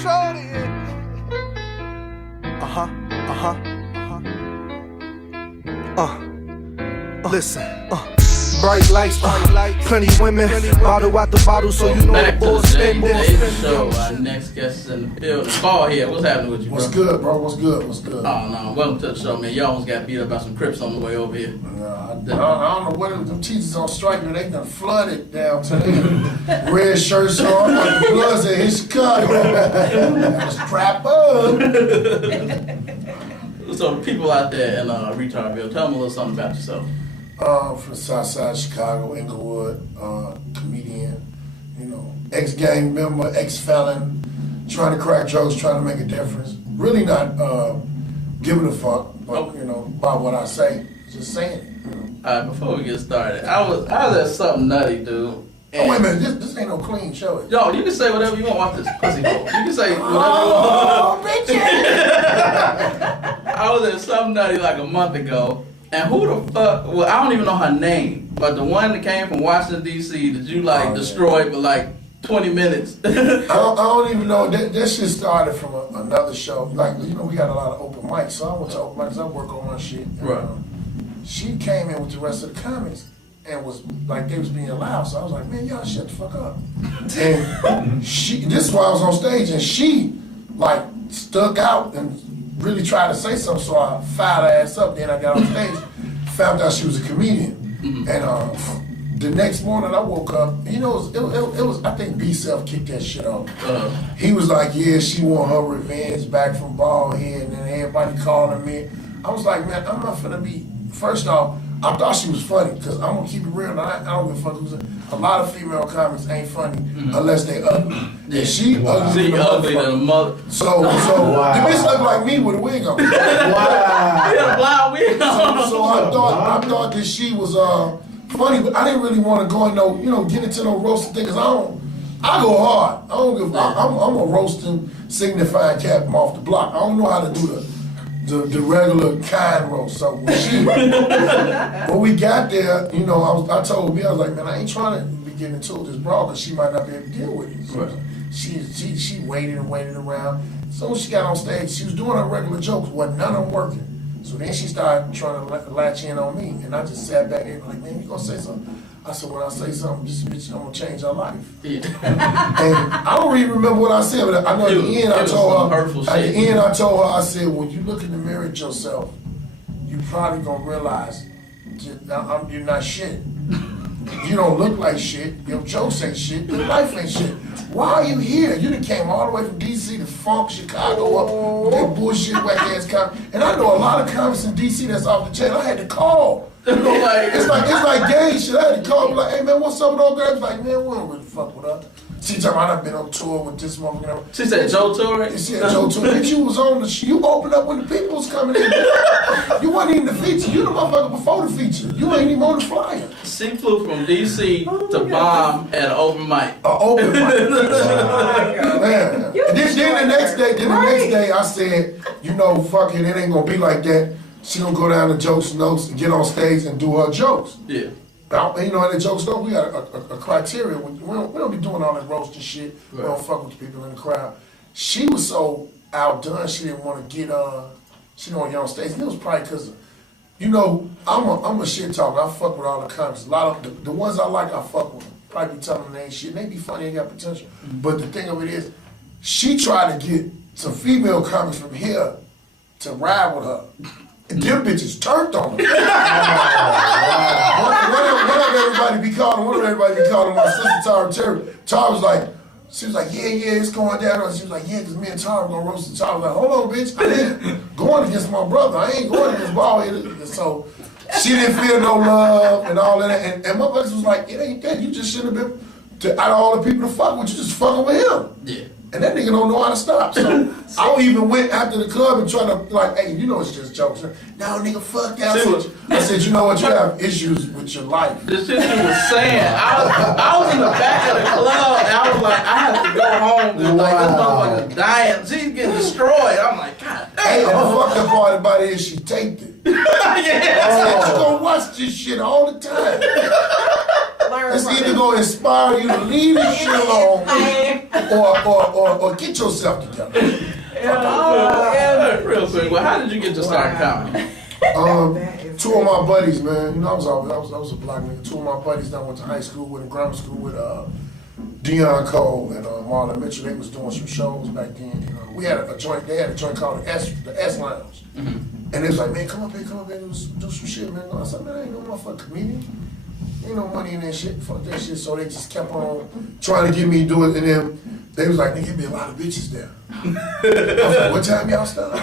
Shorty. Listen, bright lights, plenty women, bottle out the bottle, so you know the Back to boys the James spending. Davis show. Our next guest is in the building. Baldhead, what's happening with you, bro? What's good, bro? What's good? What's good? Oh, no. Welcome to the show, man. You almost got beat up by some Crips on the way over here. I don't know what them teachers on strike, but they done flooded down to them. Red shirts on, like the Bloods in Chicago. Strap up. So the people out there in Retardville, tell them a little something about yourself. From the south side of Chicago, Inglewood, comedian, ex-gang member, ex-felon, trying to crack jokes, trying to make a difference. Really not giving a fuck, but, about what I say, just saying it. All right, before we get started, I was at something nutty, dude. Oh, wait a minute, this ain't no clean show. Yo, you can say whatever you want. Watch this pussy hole. You can say whatever you want. Oh, bitch! I was at something nutty like a month ago, and who the fuck? Well, I don't even know her name, but the one that came from Washington D.C. that you destroyed for like 20 minutes. I don't even know. That shit started from another show. Like, we got a lot of open mics, so I went to open mics. I work on my shit. And, right. She came in with the rest of the comics and was like, they was being loud. So I was like, man, y'all shut the fuck up. And this is why I was on stage, and she like stuck out and really tried to say something. So I fired her ass up. Then I got on stage, found out she was a comedian, and the next morning I woke up. It was I think B-Self kicked that shit off. He was like, yeah, she want her revenge back from Baldhead, and then everybody calling me. I was like, man, I'm not finna be. First off, I thought she was funny, because I'm gonna keep it real. I don't give a fuck. A lot of female comics ain't funny unless they ugly. Yeah. And she ugly. She ugly than a mother. So the bitch look like me with a wig on. Wow. She had a blind wig on. So I thought that she was funny, but I didn't really want to go and get into no roasting thing, because I go hard. I don't give. I'm a roasting signifying captain off the block. I don't know how to do the regular kind roast. So when we got there, I told B, I was like, man, I ain't trying to be getting into it with this broad, because she might not be able to deal with it. So she waited and waited around. So when she got on stage, she was doing her regular jokes, none of them working. So then she started trying to latch in on me, and I just sat back there like, man, you gonna say something? I said, when I say something, this bitch, I'm gonna change her life. Yeah. And I don't really remember what I said, but I know at the end I told her, I said, when you look in the mirror at yourself, you probably gonna realize you're not shit. You don't look like shit. Your jokes ain't shit. Your life ain't shit. Why are you here? You done came all the way from D.C. to funk Chicago up with that bullshit whack ass comic. And I know a lot of comics in D.C. that's off the chain. I had to call. It's like gay shit. I had to call. Be like, hey man, what's up with all girls? Like, man, we don't really fuck with her. She told me I've been on tour with this motherfucker. She said Joe Torre? She said Joe Torre. Bitch, you was on you opened up when the people was coming in. You wasn't even the feature. You the motherfucker before the feature. You ain't even on the flyer. She flew from D.C. to bomb at an open mic. An open mic. Man. And then the next day, I said, fuck it ain't gonna be like that. She gonna go down to Jokes Notes and get on stage and do her jokes. Yeah. Now, in the Jokes Notes, we got a criteria. We don't be doing all that roasting shit. Right. We don't fuck with the people in the crowd. She was so outdone, she didn't want to get on stage. And it was probably because, I'm a shit talker. I fuck with all the comics. A lot of the ones I like, I fuck with them. Probably be telling them they ain't shit. They be funny, they got potential. But the thing of it is, she tried to get some female comics from here to ride with her. And them bitches turned on her. One of everybody be calling my sister Tara Terry. Tara was like, she was like, yeah, it's going down. She was like, yeah, because me and Tara gonna roast the Tara. I was like, hold on, bitch. I ain't going against my brother. I ain't going against Baldhead. So she didn't feel no love and all that. And motherfuckers was like, it ain't that. You just shouldn't have been, out of all the people to fuck with, you just fucking with him. Yeah. And that nigga don't know how to stop. So I even went after the club and tried to like, hey, it's just jokes. No, nigga, fuck that. I said, you know what? You have issues with your life. The shit she was saying, I was in the back of the club, and I was like, I have to go home. Cause like this motherfucker's dying. She's getting destroyed. I'm like, God damn. Hey, and the fucked up part about it is she taped it. Yeah. I said, you gonna watch this shit all the time. It's either gonna inspire you to leave this shit alone or get yourself together. Real quick, well, how did you get to start comedy? Two of my buddies, man. You know, I was a black nigga. Two of my buddies that I went to high school with, and grammar school with, Deion Cole and Marlon Mitchell. They was doing some shows back then. You know, we had a joint. They had a joint called the S Lounge, and they was like, "Man, come up here, do some shit, man." I said, "Man, I ain't no motherfucking comedian. Ain't no money in that shit. Fuck that shit." So they just kept on trying to get me to do it, and then they was like, "Nigga, be a lot of bitches there." I was like, "What time y'all start?"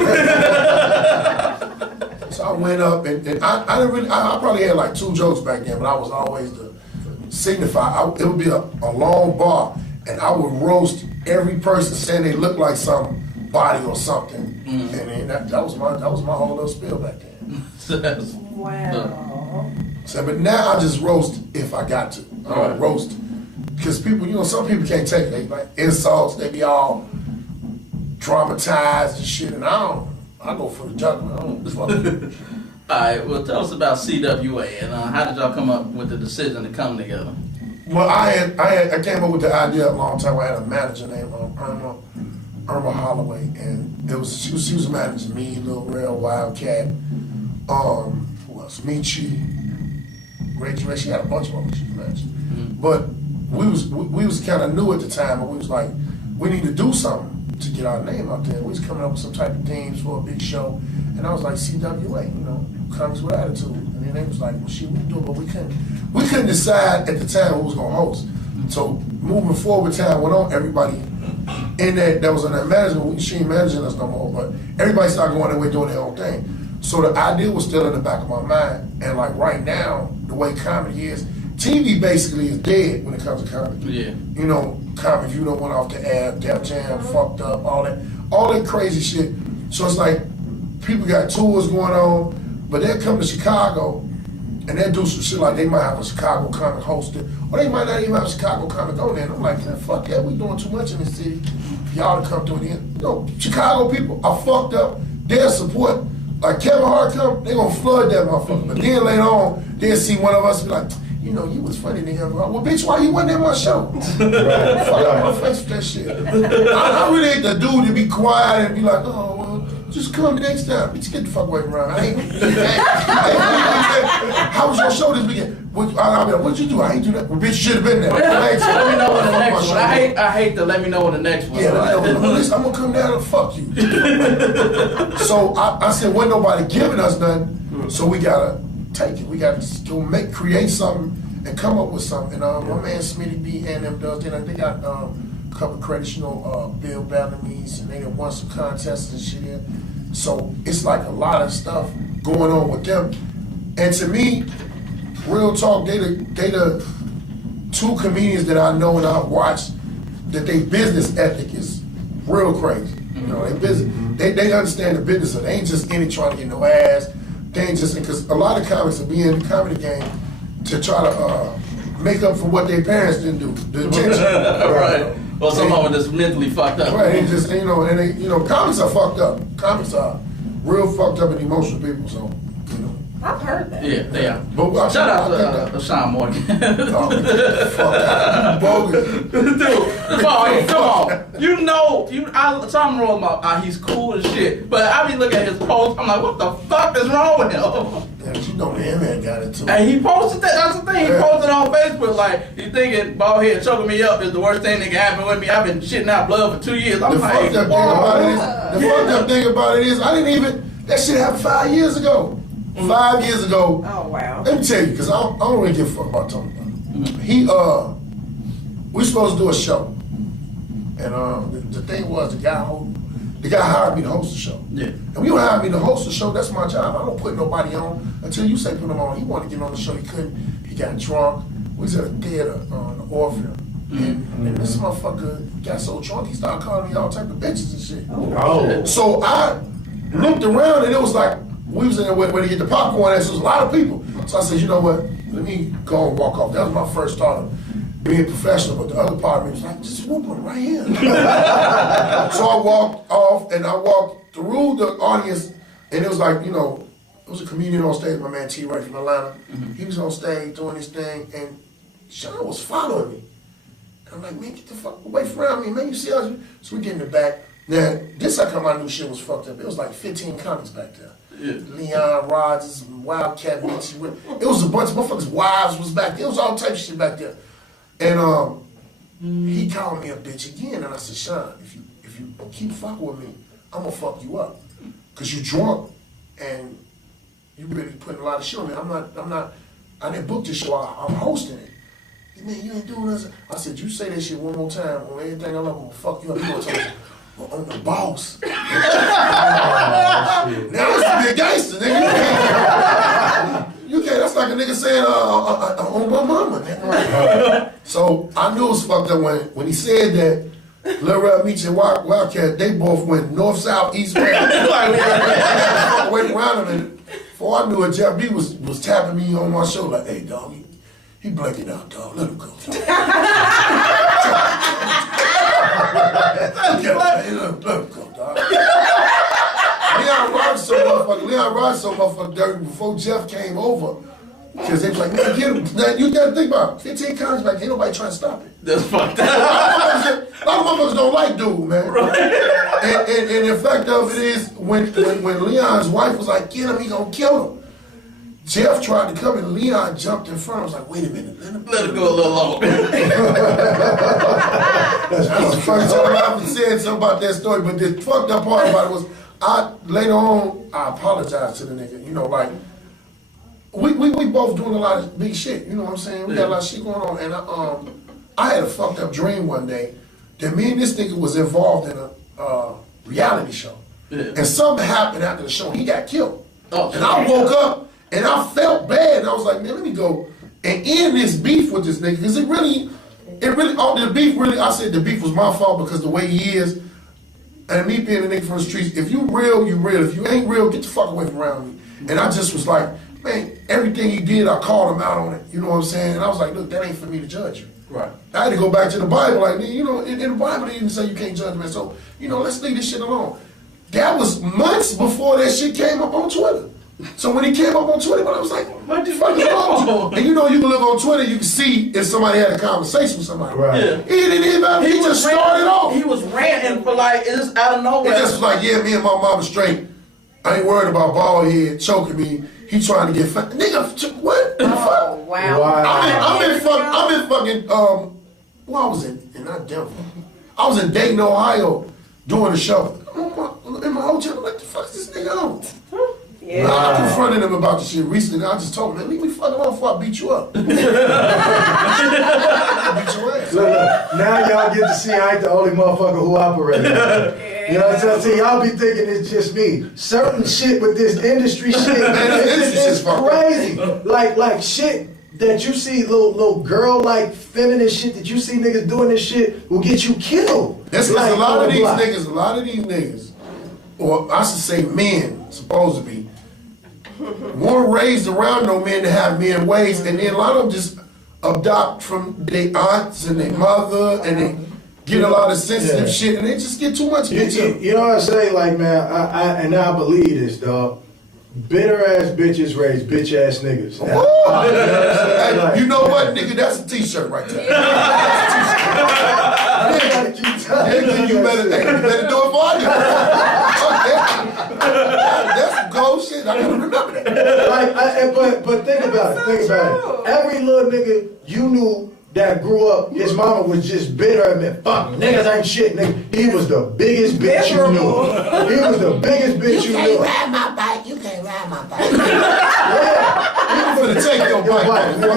So I went up, and I didn't really. I probably had like 2 jokes back then, but I was always the signify. It would be a long bar, and I would roast every person saying they looked like somebody or something, and then that was my whole little spiel back then. Wow. So, but now I just roast if I got to. I don't roast because people, you know, some people can't take it. They like insults. They be all dramatized and shit, and I go for the jugular. I don't fuck. All right, well, tell us about CWA and how did y'all come up with the decision to come together? Well, I came up with the idea a long time. I had a manager named Irma Holloway, and she was managing me, Lil Real, Wildcat, who else? Michi, Ray. She had a bunch of them she was managing. But we was kind of new at the time, and we was like, we need to do something to get our name out there. We was coming up with some type of themes for a big show, and I was like, CWA, you know, comes with attitude. And then they was like, well, shit, we can do it, but we couldn't decide at the time who was gonna host. So moving forward, time went on. Everybody in that was in that management, she ain't managing us no more, but everybody started going their way doing their own thing. So the idea was still in the back of my mind, and like right now, the way comedy is, TV basically is dead when it comes to comedy. Yeah. You know, Comic View done went off the air, Def Jam fucked up, all that crazy shit. So it's like people got tours going on, but they'll come to Chicago and they'll do some shit like they might have a Chicago comic hosted, or they might not even have a Chicago comic on there. And I'm like, man, fuck that, we doing too much in this city for y'all to come through it. You know, Chicago people are fucked up. They'll support, like Kevin Hart come, they gonna flood that motherfucker. But then later on, they'll see one of us be like, you know, you was funny nigga. Well, bitch, why you wasn't at my show? Fuck out my face with that shit. I really ain't the dude to be quiet and be like, oh, well, just come next time. Bitch, get the fuck away from around. How was your show this weekend? I'll be like, what'd you do? I ain't do that. Well, bitch, you should have been there. Let me know when the next one. I hate to let me know when the next one. Yeah, listen, I'm gonna come down and fuck you. So I said, wasn't nobody giving us nothing, so we gotta take it. We got to go create something and come up with something. And my man Smitty B and them does. They got a couple credits, you know, Bill Bellamy's, and they done won some contests and shit in. So it's like a lot of stuff going on with them. And to me, real talk, they the 2 comedians that I know and I've watched that their business ethic is real crazy. You know, they understand the business, so they ain't just in it trying to get no ass. They ain't just, because a lot of comics will be in the comedy game to try to make up for what their parents didn't do. The attention. Right. Well, some of them just mentally fucked up. Right, they just, you know, and they, you know, comics are fucked up. Comics are real fucked up and emotional people, so, you know. I've heard that. Yeah, they are. But shout out to Sean Morgan. Fuck out. Bogus. Dude, come on. You know, some roll him up, he's cool as shit. But I be looking at his posts, I'm like, what the fuck is wrong with him? Yeah, you know, man got it too. And he posted that, that's the thing, he posted on Facebook, like, you thinking Baldhead choking me up is the worst thing that can happen with me. I've been shitting out blood for 2 years. I'm like, the fucked up thing about it is, I didn't even, that shit happened 5 years ago. 5 years ago. Oh, wow. Let me tell you, because I don't really give a fuck about talking about it. We supposed to do a show. And the thing was, the guy hired me to host the show. Yeah. And when you hire me to host the show, that's my job. I don't put nobody on until you say put him on. He wanted to get on the show, he couldn't. He got drunk. We was at a theater on the Orpheum. And this motherfucker got so drunk, he started calling me all type of bitches and shit. Oh. So I looked around and it was like, we was in there where to get the popcorn, and so there was a lot of people. So I said, you know what, let me go and walk off. That was my first thought of being professional, but the other part of me was like, just whoop him right here. So I walked off, and I walked through the audience, and it was like, you know, it was a comedian on stage, my man T. Ray from Atlanta. He was on stage doing his thing, and Sean was following me. And I'm like, man, get the fuck away from me, man. You see us? So we get in the back. Now, this how come I knew shit was fucked up. It was like 15 comics back there. Yeah. Leon Rogers, Wildcat, Mitchie. It was a bunch of motherfuckers' wives was back there. It was all type of shit back there. And he called me a bitch again. And I said, Sean, if you keep fucking with me, I'm gonna fuck you up. Cause you drunk and you really putting a lot of shit on me. I didn't book this show, I'm hosting it. Man, you ain't doing this. I said, you say that shit one more time on everything I love, I'm gonna fuck you up. You gonna tell me, well, I'm the boss. Oh, now this is a gangster, nigga. You can't, that's like a nigga saying, on my mama, nigga. So I knew it was fucked up when he said that Lil Rel, Meech, and Wildcat, they both went north, south, east, west. Went around him, and before I knew it, Jeff B was tapping me on my shoulder like, hey, dog, he blanking out, dog. Let him go. Let him go, dog. Leon Rogers so motherfucking dirty before Jeff came over. Because they was like, man, get him. Now, you gotta think about it. 15 counts back, ain't nobody trying to stop it. That's fucked up. A lot of motherfuckers don't like dude, man. Right. And the fact of it is, when Leon's wife was like, get him, he gonna kill him. Jeff tried to come and Leon jumped in front. I was like, wait a minute, let it go a little longer. That's the first time I ever said something about that story. But the fucked up part about it was, later on, I apologized to the nigga. You know, like, we both doing a lot of big shit. You know what I'm saying? We got a lot of shit going on. And I had a fucked up dream one day that me and this nigga was involved in a reality show. Yeah. And something happened after the show. He got killed. Oh, and I woke up. And I felt bad, and I was like, man, let me go and end this beef with this nigga, because the beef really, I said the beef was my fault because the way he is, and me being a nigga from the streets, if you real, you real. If you ain't real, get the fuck away from around me. And I just was like, man, everything he did, I called him out on it, you know what I'm saying? And I was like, look, that ain't for me to judge you. Right. I had to go back to the Bible, like, you know, in the Bible, they didn't say you can't judge me, so, you know, let's leave this shit alone. That was months before that shit came up on Twitter. So when he came up on Twitter, I was like, what the fuck is wrong with you? And you know, you can look on Twitter, you can see if somebody had a conversation with somebody. Right. Yeah. He didn't even, he just started off. He was ranting for like, it's out of nowhere. He just was like, yeah, me and my mama straight. I ain't worried about Baldhead choking me. He trying to get fat. Nigga, what? Oh, wow. I'm in fucking, well, I was in not Denver. I was in Dayton, Ohio, doing a show. In my hotel, I'm like, the fuck is this nigga on? Yeah. I confronted him about the shit recently. I just told him, man, leave me fucking alone before I beat you up. I beat your ass. Look, now y'all get to see I ain't the only motherfucker who operates. You know what I'm saying? Y'all be thinking it's just me. Certain shit with this industry shit, it's crazy. Like shit that you see, little girl like feminine shit that you see niggas doing this shit will get you killed. That's like, a lot of these niggas, or I should say men, supposed to be, weren't raised around no men to have men ways, and then a lot of them just adopt from their aunts and their mother, and they get a lot of sensitive shit, and they just get too much into it. You know what I say? Like, man, I believe this, dog. Bitter ass bitches raise bitch ass niggas. You know what, nigga? That's a t-shirt right there. You better do it for you. That's some cold shit. I gotta remember that. But think about it. Every little nigga you knew that grew up, his mama was just bitter and been, fuck, niggas ain't shit, nigga. He was the biggest bitch you knew. He was the biggest bitch you knew. You can't ride my bike. You can't ride my bike. I'm gonna take your bike. That was the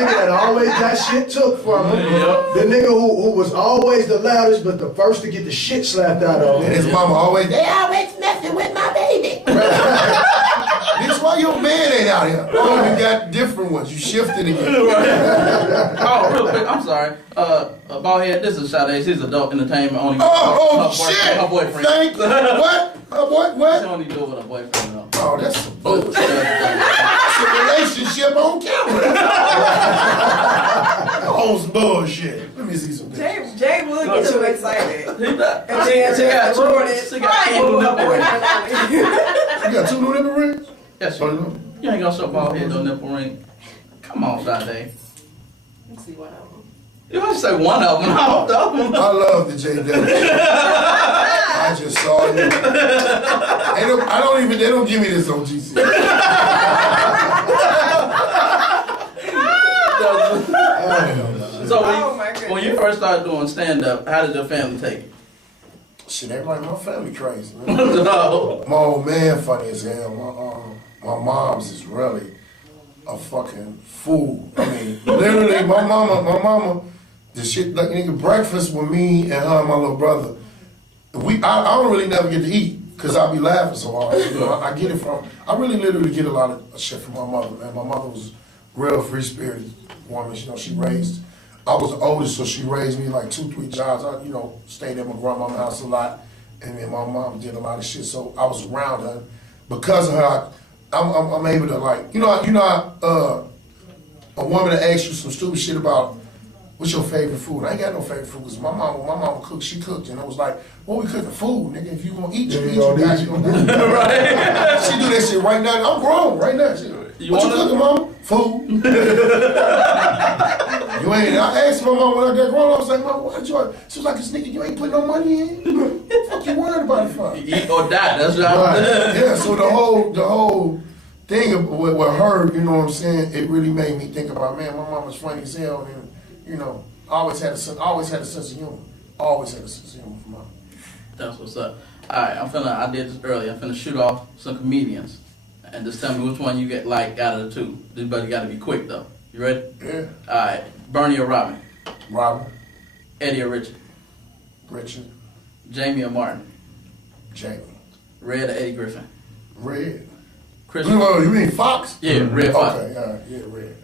nigga that always got shit took from him. The nigga who was always the loudest, but the first to get the shit slapped out of him. And his mama always, they always messing with my baby. That's why your man ain't out here. Oh, you got different ones. You shifted again. Oh, real quick, I'm sorry. Baldhead, this is Sade's. He's adult entertainment only. Shit! Her boyfriend. Thank you. What? What? She only do it with her boyfriend though. Oh, that's some bullshit. That's a relationship on camera. Oh, some bullshit. Let me see some pictures. Jay would get you excited. She got two nipple rings. You got two new nipple rings? Yes, you ain't gonna show Baldhead no nipple ring. Come on, Sade. Let's see one of them. You want to say one of them? All of them. I love the J Dilla. I just saw you. They don't give me this on GC. So Oh, my goodness. when you first started doing stand-up, how did your family take it? Shit, everybody in my family crazy, man. No. My old man funny as hell. My mom's is really a fucking fool. I mean, literally, my mama, the shit like nigga breakfast with me and her and my little brother. I don't really never get to eat because I be laughing so hard. You know, I get it from. I really literally get a lot of shit from my mother, man. My mother was real free spirited woman. You know, she raised. I was the oldest, so she raised me like 2-3 jobs. I, stayed at my grandma's house a lot, and then my mom did a lot of shit. So I was around her. Because of her, I'm able to like, a woman that asks you some stupid shit about what's your favorite food. I ain't got no favorite food because my mama cooked. She cooked, and I was like, what we cooking? Food, nigga. If you gonna eat, you eat. You got you. Right? She do that shit right now. I'm grown right now. What you cooking, mama? Food. You ain't. I asked my mom when I got grown. I was like, mom, what you? She was like, this nigga, you ain't putting no money in. What the fuck you worried about it for? Eat or die. That's right. Yeah. So the whole thing with her, you know what I'm saying? It really made me think about, man, my mama's funny as hell, and I always had a sense of humor. Always had a sense of humor for mom. That's what's up. All right, I did this earlier. I'm finna shoot off some comedians, and just tell me which one you get like out of the two. This buddy got to be quick though. You ready? Yeah. All right, Bernie or Robin? Robin. Eddie or Richard? Richard. Jamie or Martin? Jamie. Red or Eddie Griffin? Red. Chris? You mean Fox? Yeah, Red Fox. Okay, yeah, Red.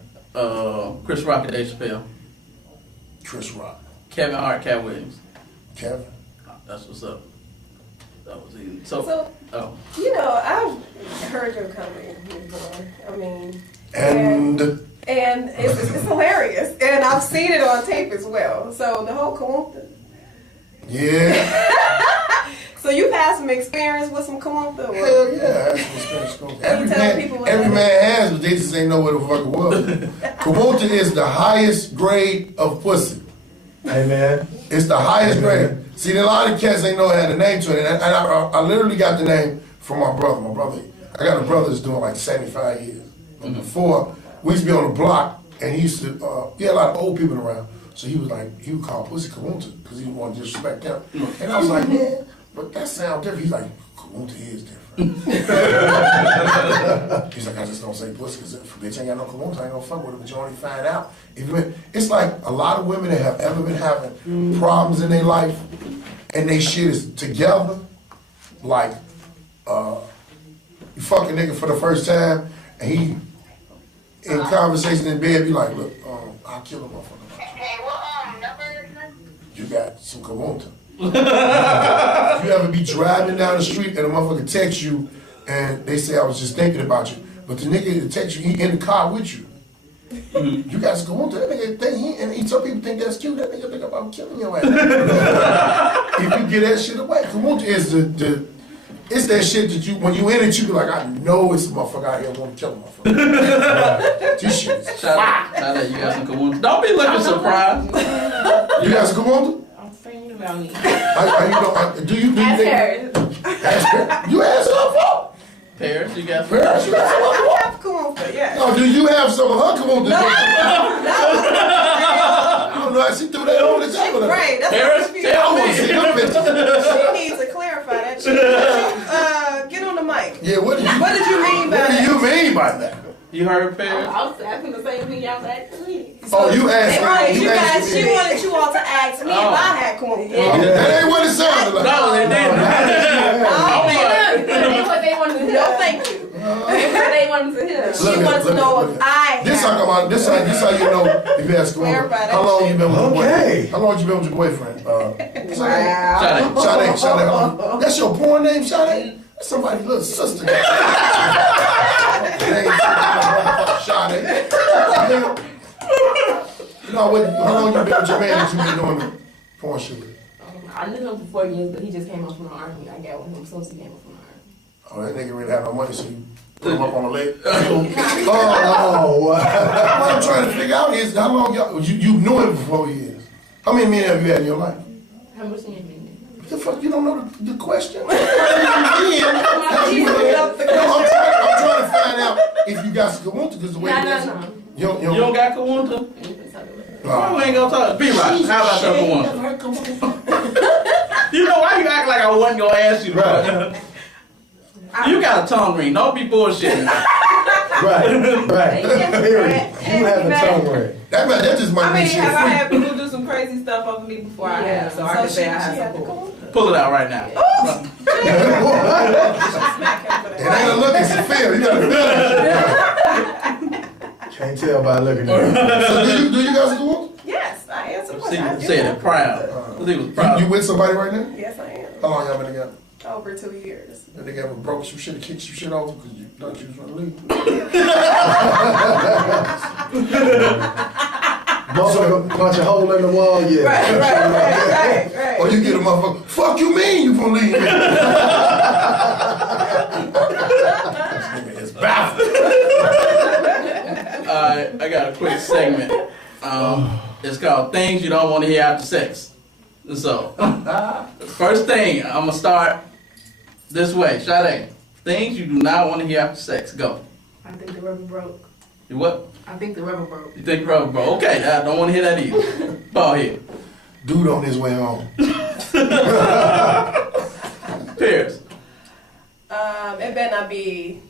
Chris Rock or Dave Chappelle? Chris Rock. Kevin Hart, Cat Williams? Kevin. That's what's up. That was easy. I've heard your comedy before. I mean, and it's hilarious, and I've seen it on tape as well. So the whole Kawunta. Yeah. So you've had some experience with some Kawunta? Hell yeah, I had some experience. Every man has, but they just ain't know what the fuck it was. Kawunta is the highest grade of pussy. Hey man. It's the highest grade. See, a lot of cats ain't know it had a name to it, and I literally got the name from my brother. I got a brother that's doing like 75 years. But before, we used to be on the block, and he used to, he had a lot of old people around, so he would call pussy Kawunta, because he didn't want to disrespect them. And I was like, man, but that sounds different. He's like, Kawunta is different. He's like, I just don't say pussy, because if a bitch ain't got no Kawunta, I ain't gonna fuck with it, but you only find out. It's like a lot of women that have ever been having problems in their life, and they shit is together, like, you fuck a nigga for the first time, and he, in conversation in bed, be like, look, I'll kill a motherfucker. You got some Kawunta. You ever be driving down the street and a motherfucker text you, and they say, I was just thinking about you, but the nigga that text you, he in the car with you. You got some Kawunta. That nigga think and some people think that's cute. That nigga think about killing your ass. If you get that shit away, Kawunta is it's that shit that when you in it, you be like, I know it's a motherfucker out here want to kill a motherfucker. This shit is fire. Shout out, you got some Kawunta. Don't be looking surprised. You got some Kawunta? I'm saying about me. Do you Ask think? Paris. You have some for? Paris, you got some. Paris, you got some I for? have Kawunta, yes. No, do you have some of her Kawunta? No. I don't know how she threw that over the table. Right, that's Paris, what I want to see her picture. she needs to clarify that shit. Get on the mic. Yeah, what did you mean by that? What do you mean by that? You heard Paris? I was asking the same thing y'all was asking me. Oh, you asked Right, me. you guys, she wanted you all to ask me if I had Kawunta. That ain't what it sounded like. No, they didn't. That ain't what they wanted to hear. No, thank you. They wanted to hear. She wants to know if I This how you know if you ask Kawunta. How long you been with your boyfriend? How long you been with your boyfriend? Sade. That's your porn name, Sade? That's somebody's little sister. Sade. How long you been with your man that you been doing the porn shit with? I knew him for 4 years, but he just came up from the army. I got with him as soon as he came up from the army. Oh, that nigga really had no money, so you put him up on the leg. Oh, What I'm trying to figure out is how long you knew him for 4 years. How many men have you had in your life? How much do you mean? What the fuck, you don't know the question? I'm trying to find out if you got Kawunta, because the way No. you You don't got Kawunta? Why we ain't gonna talk? Be right. How about your Kawunta? You know why you act like I wasn't gonna ask you? Right. You got a tongue ring. Don't be bullshitting. right. Period. You have a tongue ring. That just might I mean, make shit have I free. had people do some crazy stuff over me before I have? So I can say I have some pull. Pull it out right now. Smack him for It that. ain't a look, it's a feel. You gotta feel it. Can't tell by looking at it. So do you guys go? Yes, I answer the See, question. I do. said it proud. He was proud. You with somebody right now? Yes, I am. How long y'all been together? Over 2 years. That nigga ever broke some shit and kicked some shit over because you thought you was gonna leave? Motherfucker punch a hole in the wall, yeah. Right. Or you get a motherfucker, fuck you mean you gonna leave me? This nigga is baffled. Alright, I got a quick segment. It's called Things You Don't Want to Hear After Sex. So, first thing, I'm gonna start this way. Sade, things you do not want to hear after sex. Go. I think the rubber broke. You what? I think the rubber broke. You think rubber, bro? Okay, I don't want to hear that either. Baldhead. Dude on his way home. Pierce. It better not be,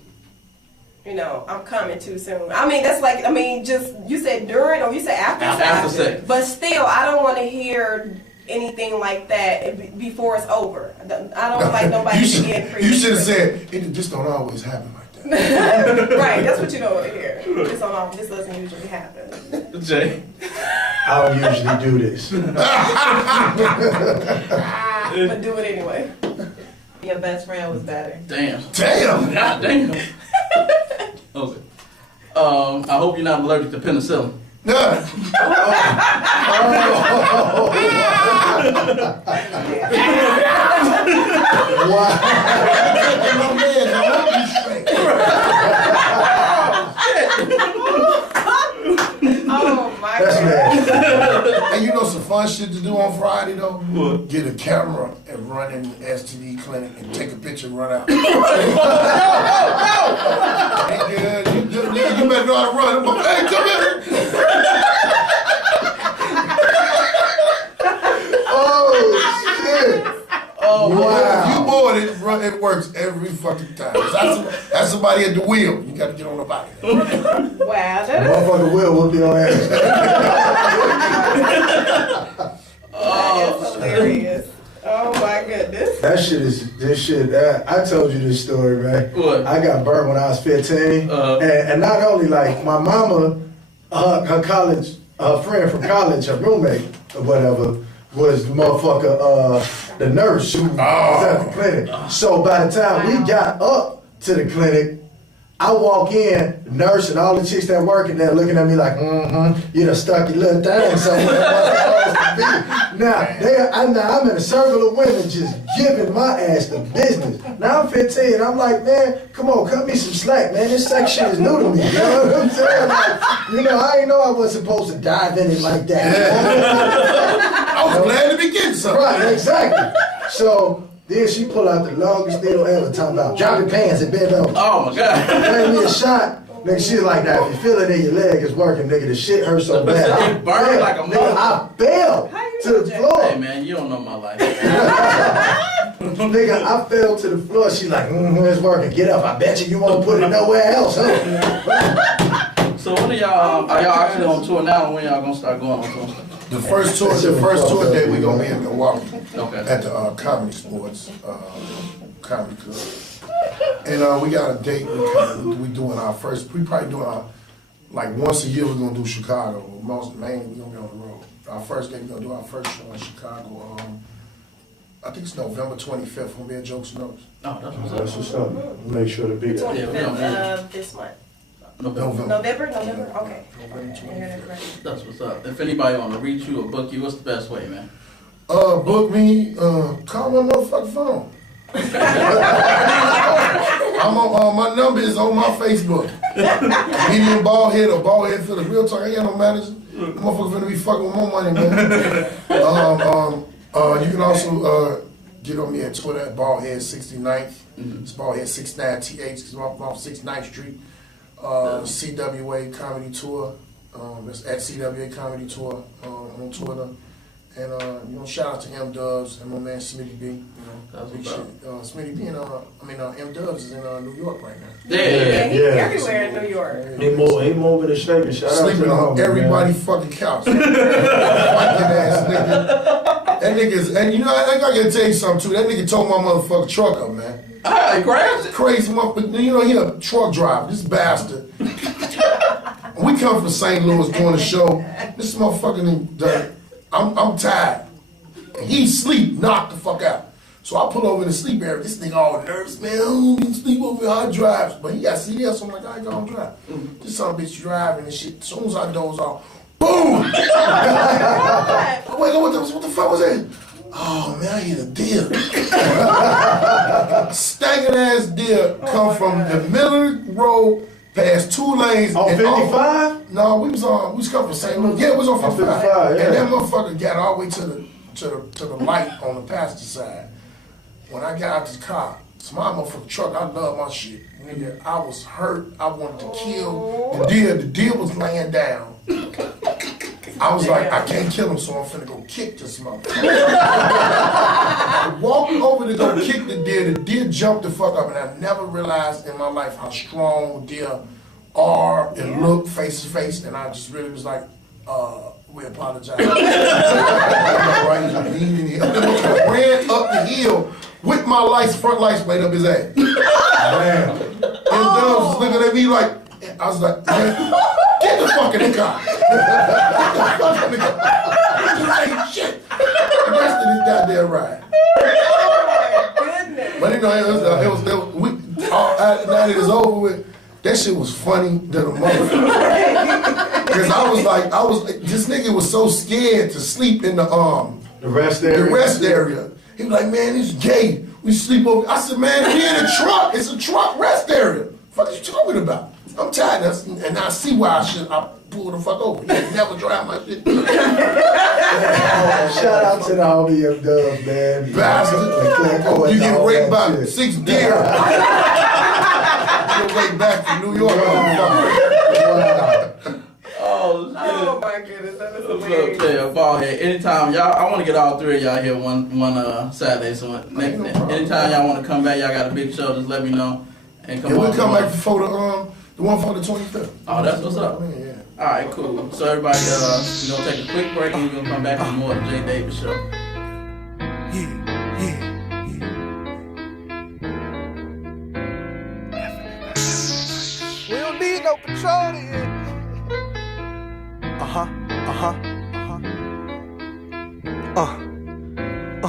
I'm coming too soon. I mean, that's like, just, you said during or you said after sex? After sex. But still, I don't want to hear anything like that before it's over. I don't like nobody to get free. You should have said, it just don't always happen like that. Right, that's what you don't want to hear. This doesn't usually happen. Jay. I don't usually do this. But do it anyway. Your best friend was better. Damn. Damn! God damn. Okay. I hope you're not allergic to penicillin. Nah. Wow. My man, I hope you straight. Oh my That's God. nasty. And you know some fun shit to do on Friday though? What? Get a camera and run in the STD clinic and take a picture and run out. Ain't good. You better know how to run. Hey, come here. Oh, shit. Oh, Wow. If you bored, it works every fucking time. That's somebody at the wheel. You got to get on the body. Wow, that is Motherfucker will whoop your ass. hilarious. Oh my goodness. This shit, I told you this story, man. What? I got burnt when I was 15. And not only like my mama, her friend from college, her roommate or whatever, was the motherfucker, the nurse who was at the clinic. So by the time we got up to the clinic, I walk in, the nurse and all the chicks that working there looking at me like, you done stuck your little thing somewhere. Now, I'm in a circle of women just giving my ass the business. Now I'm 15, I'm like, man, come on, cut me some slack, man. This sex shit is new to me. You know what I'm saying? Like, I ain't know I wasn't supposed to dive in it like that. I was glad to be getting something. Right, exactly. So then she pull out the longest needle ever, talking about drop your pants and bend over. Oh my God. Gave me a shot. Nigga, she's like, now if you feel it in your leg, it's working, nigga. The shit hurts so bad. It burned like a nigga, I fell to the floor. Hey man, you don't know my life. Nigga, I fell to the floor. She's like, it's working. Get up. I bet you won't put it nowhere else, huh? So when are y'all actually on tour now, and when y'all gonna start going on tour? The first tour day we gonna be in Milwaukee Okay. at the Comedy Sports Comedy Club, and we got a date. We doing our first. We probably doing our like once a year. We're gonna do Chicago. Mainly we gonna be on the road. Our first day we gonna do our first show in Chicago. I think it's November 25th. We'll be at Jokes and Notes. Oh, that's what's That's up. what's up. Make sure to be there. 25th of this month. November. November? Okay. November 25th. That's what's up. If anybody want to reach you or book you, what's the best way, man? Book me. Call my motherfucking phone. I'm on, my number is on my Facebook. Medium Baldhead or Baldhead-Phillips. Real talk, I ain't got no manager. Motherfucker finna be fucking with more money, man. You can also get on me at Twitter at Baldhead69th. It's Baldhead69th, because I'm off 69th Street. CWA Comedy Tour. It's at CWA Comedy Tour on Twitter. And shout out to M Dubs and my man Smitty B. That's Big what's up. shit. Smitty B and M Dubs is in New York right now. Yeah, he's Yeah. everywhere in New York. He moving and shaking. Shout out to Sleeping the on homie, everybody's fucking couch. Fucking ass nigga. That nigga's, and I gotta tell you something too. That nigga tore my motherfucking truck up, man. He crashed it. Crazy motherfucker. He a truck driver. This bastard. We come from St. Louis doing a show. This motherfucking, I'm tired. He sleep, knocked the fuck out. So I pull over in the sleep area. This nigga all nervous, man. I don't even sleep over here. I drive. But he got CDL, so I'm like, I go and drive. This son of a bitch driving and shit. As soon as I doze off, boom! Wait, what the fuck was that? Oh man, I hit a deer. Stankin' ass deer come from the middle of the road, past 2 lanes. On and 55? No, we was coming from St. Louis. Yeah, it was on 55. 55, yeah. And that motherfucker got all the way to the light on the passenger side. When I got out the car, it's my motherfucking truck. I love my shit. Nigga, I was hurt. I wanted to kill the deer. The deer was laying down. I was like, I can't kill him, so I'm finna go kick this motherfucker. I walked over to go kick the deer jumped the fuck up, and I never realized in my life how strong deer are and look face to face, and I just really was like, we apologize. Right? I ran up the hill with my front lights plate up his ass. Damn. And Dubs was looking at me like, I was like, man, get the fuck in the car. Get the fuck in the car. You ain't shit. The rest of this goddamn ride. Oh my goodness. But now that it's over with, that shit was funny to the motherfucker. Because this nigga was so scared to sleep in the rest area. The rest area. He was like, man, it's gay. We sleep over. I said, man, we in a truck. It's a truck rest area. What the fuck you talking about? I'm tired of this, and I see why I pull the fuck over. You never drive my shit. Shout out to the homie M Dubs, man. Bastard. You get raped by 6 deer. You're way back from New York. Oh my goodness, that is hilarious. Baldhead. Anytime y'all, I want to get all 3 of y'all here one Saturday. So anytime y'all want to come back, y'all got a big show. Just let me know and come on. We'll come back for the one for the 25th. Oh, that's what's up. Yeah. All right, cool. So everybody, we're gonna take a quick break and we're gonna come back with more of the Jay Davis Show. We don't need no patrol here.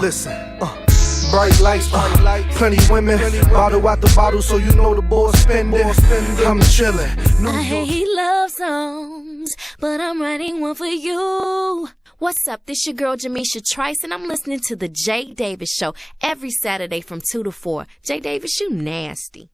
Listen, bright lights, plenty women, bottle out the bottle, so you know the boys spending. I'm chillin'. I hate love songs, but I'm writing one for you. What's up? This your girl Jamisha Trice, and I'm listening to the Jay Davis Show every Saturday from 2 to 4. Jay Davis, you nasty.